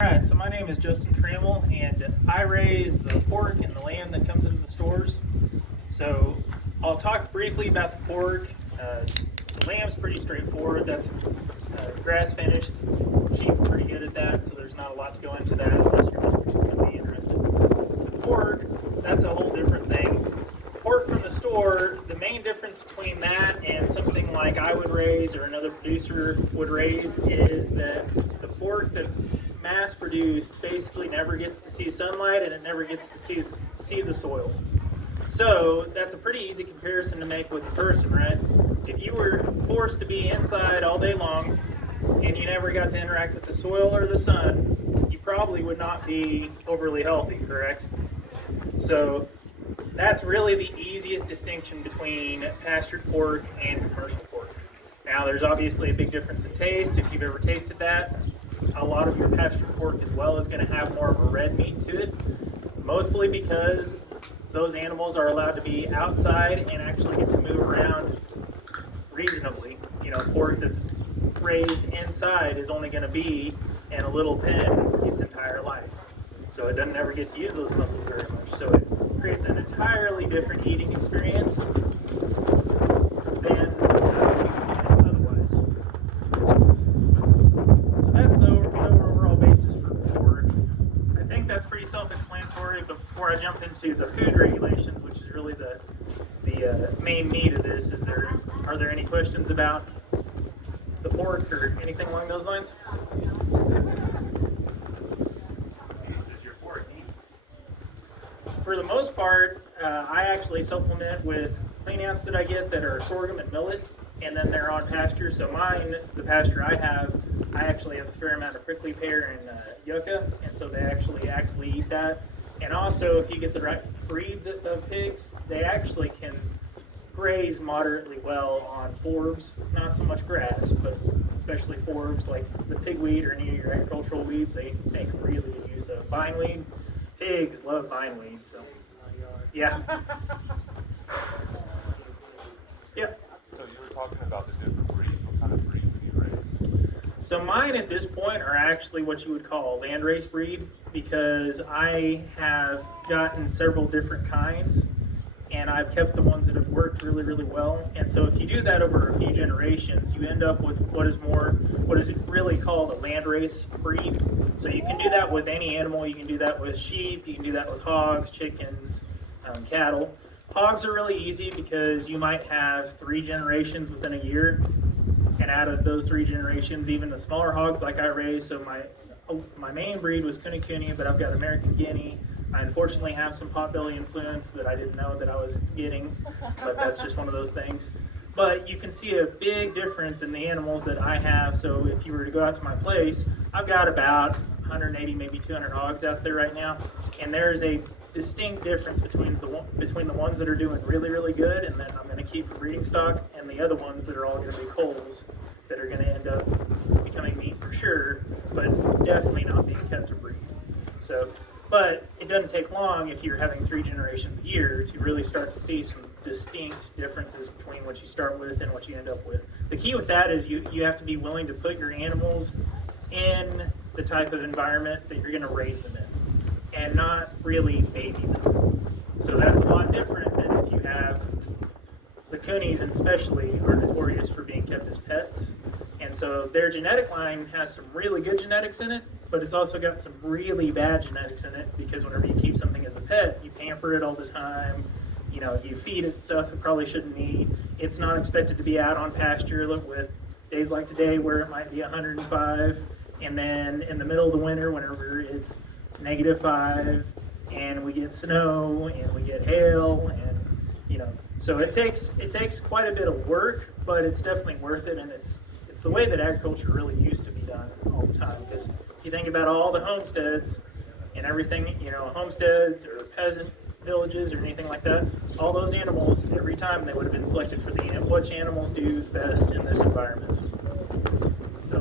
Alright, so my name is Justin Trammell, and I raise the pork and the lamb that comes into the stores. So I'll talk briefly about the pork. The lamb's pretty straightforward. That's grass finished. Sheep are pretty good at that, so there's not a lot to go into that unless you're just particularly interested. The pork, that's a whole different thing. Pork from the store, the main difference between that and something like I would raise or another producer would raise is that the pork that's mass produced basically never gets to see sunlight and it never gets to see the soil. So that's a pretty easy comparison to make with a person, right? If you were forced to be inside all day long and you never got to interact with the soil or the sun, you probably would not be overly healthy, correct? So that's really the easiest distinction between pastured pork and commercial pork. Now there's obviously a big difference in taste. If you've ever tasted that, a lot of your pastured pork as well is going to have more of a red meat to it, mostly because those animals are allowed to be outside and actually get to move around reasonably. You know, pork that's raised inside is only going to be in a little pen its entire life. So it doesn't ever get to use those muscles very much. So it creates an entirely different eating experience than otherwise. So that's the overall basis for pork. I think that's pretty self-explanatory, but before I jump into the food regulations, which is really the main meat of this, are there any questions about the pork or anything along those lines? For the most part, I actually supplement with cleanouts that I get that are sorghum and millet, and then they're on pasture. So mine, the pasture I actually have a fair amount of prickly pear and yucca, and so they actually actively eat that. And also, if you get the right breeds of pigs, they actually can graze moderately well on forbs, not so much grass, but especially forbs like the pigweed or any of your agricultural weeds. They make really good use of bindweed. Pigs love bindweed, so yeah. Yeah. So you were talking about the different breeds. What kind of breeds do you raise? So mine at this point are actually what you would call a landrace breed, because I have gotten several different kinds and I've kept the ones that have worked really, really well. And so if you do that over a few generations, you end up with what is really called a landrace breed. So you can do that with any animal. You can do that with sheep, you can do that with hogs, chickens, cattle. Hogs are really easy because you might have 3 generations within a year, and out of those 3 generations, even the smaller hogs like I raise, so my main breed was Kunekune, but I've got American Guinea. I unfortunately have some potbelly influence that I didn't know that I was getting, but that's just one of those things. But you can see a big difference in the animals that I have. So if you were to go out to my place, I've got about 180, maybe 200 hogs out there right now, and there's a distinct difference between the ones that are doing really, really good and that I'm going to keep for breeding stock, and the other ones that are all going to be coals that are going to end up becoming meat for sure, but definitely not being kept to breed. So, but it doesn't take long if you're having 3 generations a year to really start to see some distinct differences between what you start with and what you end up with. The key with that is you have to be willing to put your animals in the type of environment that you're going to raise them in, and not really baby them. So that's a lot different than if you have the Coonies, and especially are notorious for being kept as pets. And so their genetic line has some really good genetics in it, but it's also got some really bad genetics in it, because whenever you keep something as a pet, you pamper it all the time. You know, you feed it stuff it probably shouldn't eat. It's not expected to be out on pasture with days like today where it might be 105, and then in the middle of the winter whenever it's -5 and we get snow and we get hail, and so it takes quite a bit of work, but it's definitely worth it, and it's the way that agriculture really used to be done all the time. Because if you think about all the homesteads and everything, homesteads or peasant villages or anything like that, all those animals, every time they would have been selected for which animals do best in this environment. So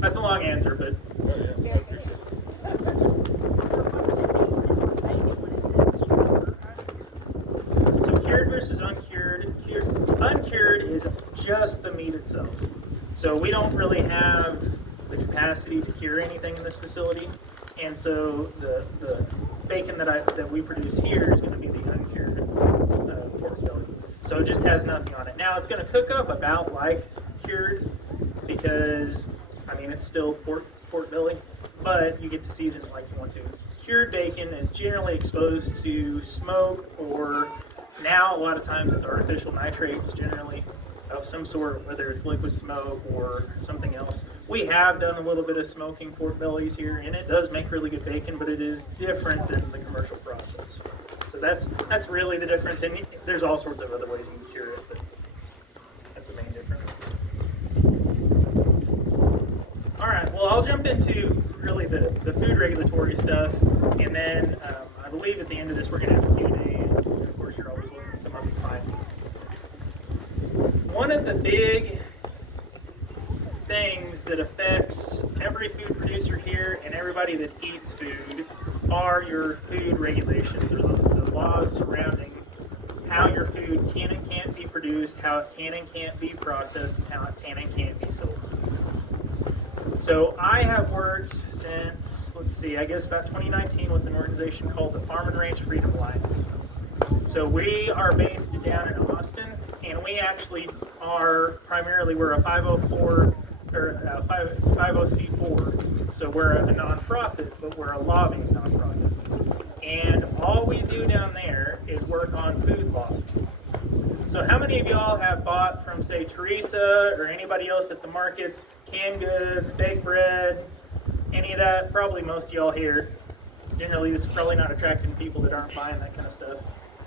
that's a long answer, but Yeah, I appreciate it. so cured versus uncured. Uncured is just the meat itself. So we don't really have the capacity capacity to cure anything in this facility. And so the bacon that we produce here is going to be the uncured pork belly. So it just has nothing on it. Now it's going to cook up about like cured because, I mean, it's still pork belly, but you get to season it like you want to. Cured bacon is generally exposed to smoke, or now a lot of times it's artificial nitrates generally of some sort, whether it's liquid smoke or something else. We have done a little bit of smoking pork bellies here, and it does make really good bacon, but it is different than the commercial process. So that's really the difference, and there's all sorts of other ways you can cure it, but that's the main difference. All right, well, I'll jump into really the food regulatory stuff, and then I believe at the end of this we're going to have a Q&A, and of course you're always welcome to come up and find me. One of the big things that affects every food producer here and everybody that eats food are your food regulations, or the laws surrounding how your food can and can't be produced, how it can and can't be processed, and how it can and can't be sold. So I have worked since, let's see, I guess about 2019 with an organization called the Farm and Ranch Freedom Alliance. So we are based down in Austin, and we actually are primarily, we're a 504 or 50C4. So we're a nonprofit, but we're a lobbying nonprofit. And all we do down there is work on food law. So how many of y'all have bought from, say, Teresa or anybody else at the markets, canned goods, baked bread, any of that? Probably most of y'all here. Generally, this is probably not attracting people that aren't buying that kind of stuff.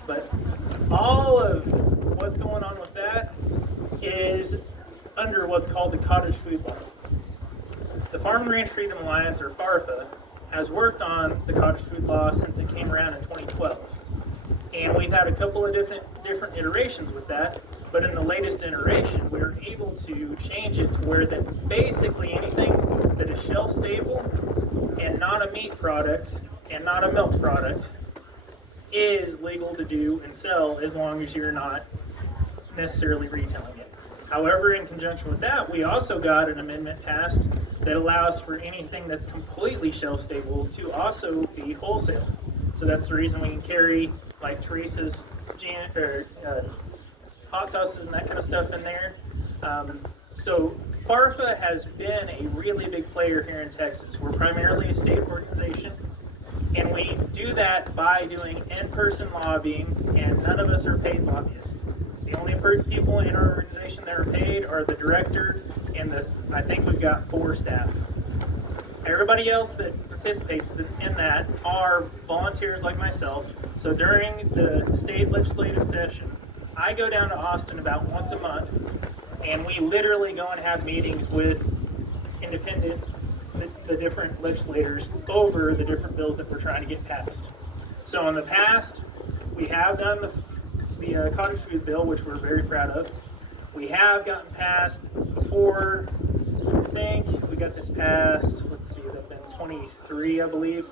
But all of what's going on with that is under what's called the cottage food law. The Farm and Ranch Freedom Alliance, or FARFA, has worked on the cottage food law since it came around in 2012. And we've had a couple of different iterations with that, but in the latest iteration, we were able to change it to where that basically anything that is shelf stable and not a meat product and not a milk product is legal to do and sell as long as you're not necessarily retailing it. However, in conjunction with that, we also got an amendment passed that allows for anything that's completely shelf stable to also be wholesale. So that's the reason we can carry like Teresa's hot sauces and that kind of stuff in there. So FARFA has been a really big player here in Texas. We're primarily a state organization, and we do that by doing in-person lobbying, and none of us are paid lobbyists. The only people in our organization that are paid are the director and I think we've got 4 staff. Everybody else that participates in that are volunteers like myself. So during the state legislative session, I go down to Austin about once a month, and we literally go and have meetings with the different legislators over the different bills that we're trying to get passed. So in the past, we have done the cottage food bill, which we're very proud of. We have gotten passed before, I think we got this passed, let's see, that's been 23, I believe.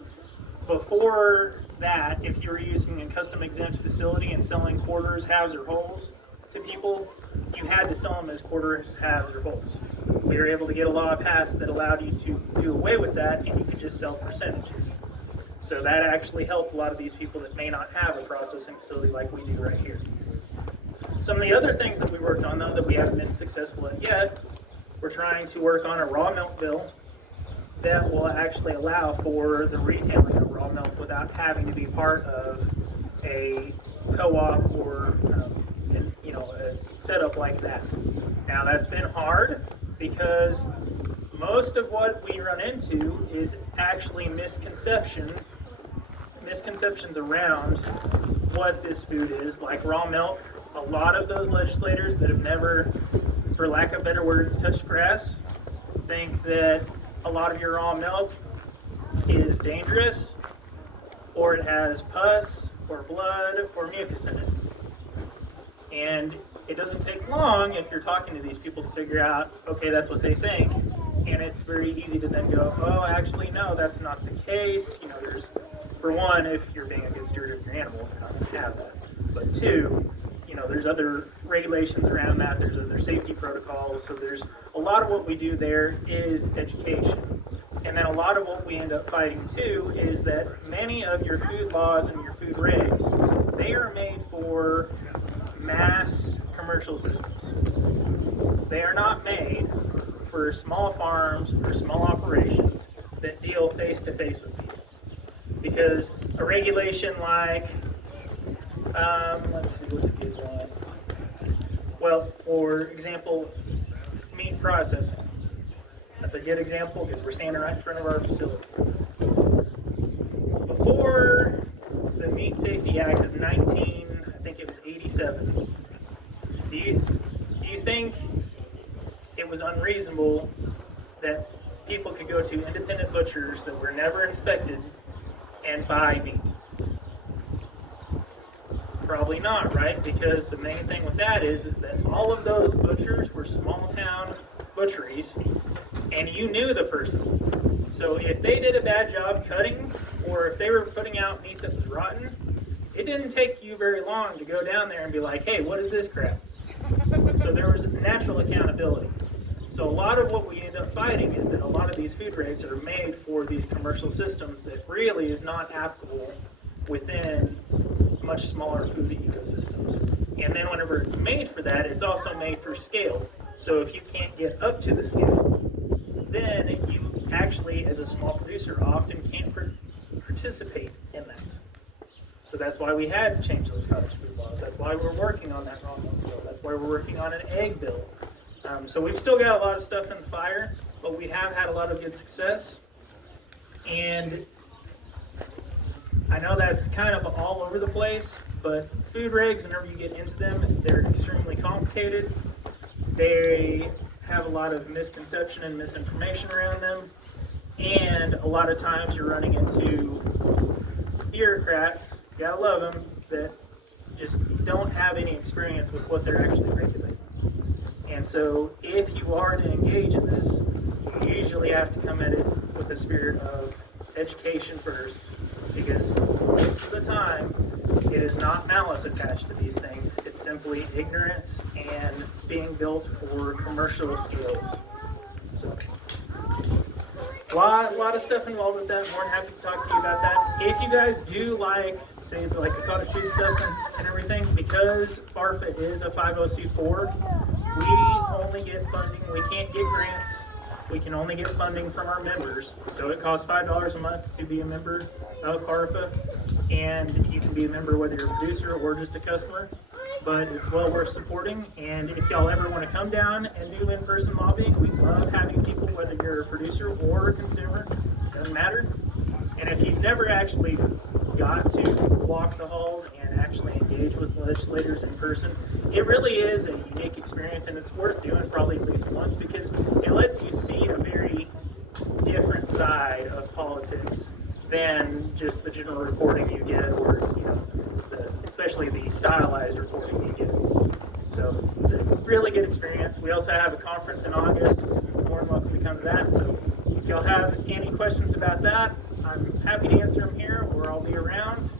Before that, if you were using a custom exempt facility and selling quarters, halves, or wholes to people, you had to sell them as quarters, halves, or wholes. We were able to get a law passed that allowed you to do away with that, and you could just sell percentages. So that actually helped a lot of these people that may not have a processing facility like we do right here. Some of the other things that we worked on, though, that we haven't been successful at yet, we're trying to work on a raw milk bill that will actually allow for the retailing of raw milk without having to be part of a co-op or a setup like that. Now that's been hard because most of what we run into is actually misconceptions around what this food is, like raw milk. A lot of those legislators that have never, for lack of better words, touched grass, think that a lot of your raw milk is dangerous, or it has pus, or blood, or mucus in it. And it doesn't take long if you're talking to these people to figure out, okay, that's what they think. And it's very easy to then go, oh, actually, no, that's not the case. There's, for one, if you're being a good steward of your animals, you're not going to have that. But 2, there's other regulations around that. There's other safety protocols. So there's a lot of what we do there is education. And then a lot of what we end up fighting too is that many of your food laws and your food regs, they are made for mass commercial systems. They are not made for small farms or small operations that deal face to face with people. Because a regulation like, let's see, what's a good one? Well, for example, meat processing. That's a good example because we're standing right in front of our facility. Before the Meat Safety Act of 87, do you think it was unreasonable that people could go to independent butchers that were never inspected and buy meat? Probably not, right? Because the main thing with that is that all of those butchers were small town butcheries, and you knew the person. So if they did a bad job cutting, or if they were putting out meat that was rotten, it didn't take you very long to go down there and be like, hey, what is this crap? So there was natural accountability. So a lot of what we end up fighting is that a lot of these food regs are made for these commercial systems that really is not applicable within much smaller food ecosystems. And then whenever it's made for that, it's also made for scale. So if you can't get up to the scale, then you actually, as a small producer, often can't participate in that. So that's why we had to change those cottage food laws. That's why we're working on that raw milk bill. That's why we're working on an egg bill. So we've still got a lot of stuff in the fire, but we have had a lot of good success. And I know that's kind of all over the place, but food regs, whenever you get into them, they're extremely complicated. They have a lot of misconception and misinformation around them. And a lot of times you're running into bureaucrats, you gotta love them, that just don't have any experience with what they're actually regulating. And so if you are to engage in this, you usually have to come at it with a spirit of education first, because most of the time it is not malice attached to these things. It's simply ignorance and being built for commercial scales. So a lot of stuff involved with that. More than happy to talk to you about that. If you guys do like, say, like the cottage food stuff and everything, because FARFA is a 50C4, we only get funding. We can't get grants. We can only get funding from our members. So it costs $5 a month to be a member of FARFA, and you can be a member whether you're a producer or just a customer. But it's well worth supporting. And if y'all ever want to come down and do in-person lobbying, we love having people, whether you're a producer or a consumer, doesn't matter. And if you've never actually got to walk the halls and actually engage with legislators in person, it really is a unique experience, and it's worth doing probably at least once, because it lets you see a very different side of politics than just the general reporting you get, or especially the stylized reporting you get. So it's a really good experience. We also have a conference in August. You're more than welcome to come to that. So if y'all have any questions about that, I'm happy to answer them here, or I'll be around.